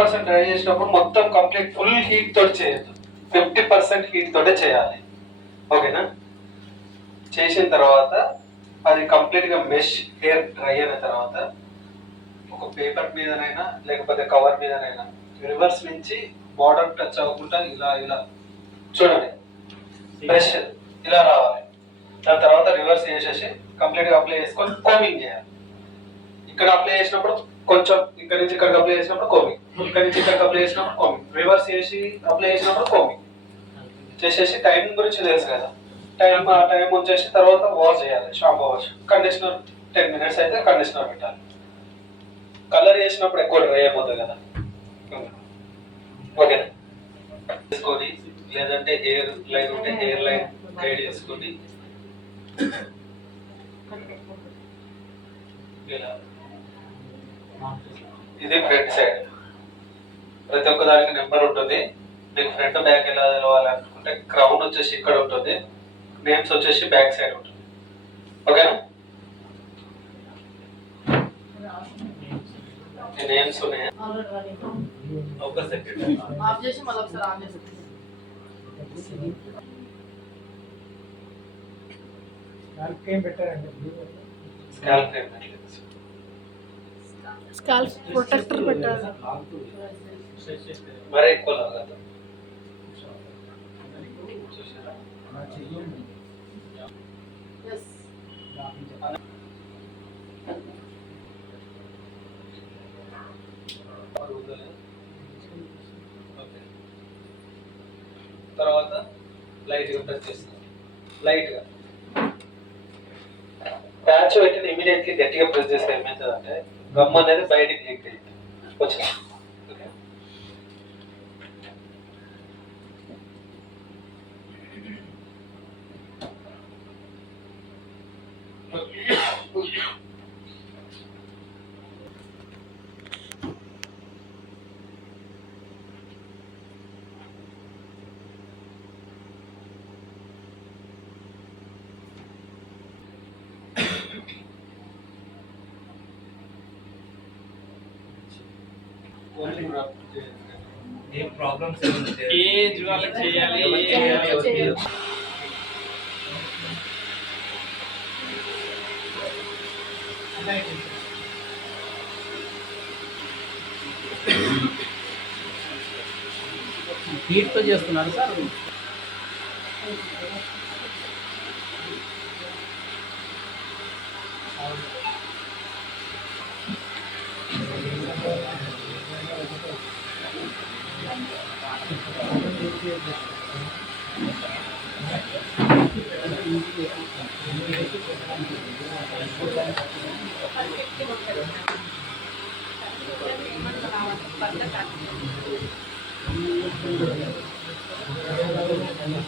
50% dry చేసినప్పుడు మొత్తం complete full heat తోటి చేయొద్దు, 50% హీట్ తోటే చేయాలి. ఓకేనా? చేసిన తర్వాత అది కంప్లీట్ గా మెష్ హెయిర్ డ్రై అయిన తర్వాత ఒక పేపర్ మీదనైనా లేకపోతే కవర్ మీదనైనా రివర్స్ నుంచి బార్డర్ టచ్ అవ్వకుండా ఇలా ఇలా చూడండి, బ్రష్ ఇలా రావాలి. దాని తర్వాత రివర్స్ చేసేసి కంప్లీట్ గా అప్లై చేసుకొని కోమింగ్ చేయాలి. ఇక్కడ అప్లై చేసినప్పుడు కొంచెం ఇక్కడ నుంచి ఇక్కడికి అప్లై చేసినప్పుడు కోమింగ్, ఇక్కడ నుంచి ఇక్కడికి అప్లై చేసినప్పుడు కోమింగ్, రివర్స్ చేసి అప్లై చేసినప్పుడు కోమింగ్ చేసేసి టైమింగ్ గురించి తెలుసు కదా, టైం వచ్చేసి తర్వాత వాష్ చేయాలి, షాంపూ వాష్. కండిషనర్ 10 minutes అయితే కండిషనర్ పెట్టాలి. కలర్ చేసినప్పుడు ఎక్కువ డ్రై అయిపోతుంది కదా. ఓకేనా? చేసుకొని లేదంటే హెయిర్ లైన్ ఉంటే హెయిర్ లైన్ గైడ్ చేసుకొని ఇలా ఇది ఫ్రంట్ సైడ్. ప్రతి ఒక్క దానికి నెంబర్ ఉంటుంది. మీకు ఫ్రంట్ బ్యాక్ ఎలా తెలవాలనుకుంటే క్రౌన్ వచ్చేసి ఇక్కడ ఉంటుంది, నేమ్స్ వచ్చేసి బ్యాక్ సైడ్ ఉంటుంది. ఓకేనా? నేమ్స్ ఉన్నాయి. ఒక సెకండ్ ఆఫ్ చేసి మళ్ళీ ఒకసారి ఆన్ చేసి స్కాల్ప్ ఏం పెట్టారండి? స్కాల్ప్ ఏం పెట్టలేదు, స్కాల్ప్ ప్రొటెక్టర్ పెట్టారు. మరి ఎక్కువ లాగా తర్వాత లైట్ గా ప్రెస్ చేస్తాం. లైట్ గా ప్యాచ్ పెట్టిన ఇమీడియట్లీ గట్టిగా ప్రెస్ చేస్తే ఏమవుతుంది అంటే గమ్ అనేది బయటికి లీక్ అయింది వచ్చింది. ఏ ప్రాబ్లమ్స్ ఏజ్ వాళ్ళకి చేయాలి. హీట్ తో చేస్తున్నారు సార్. పర్ఫెక్ట్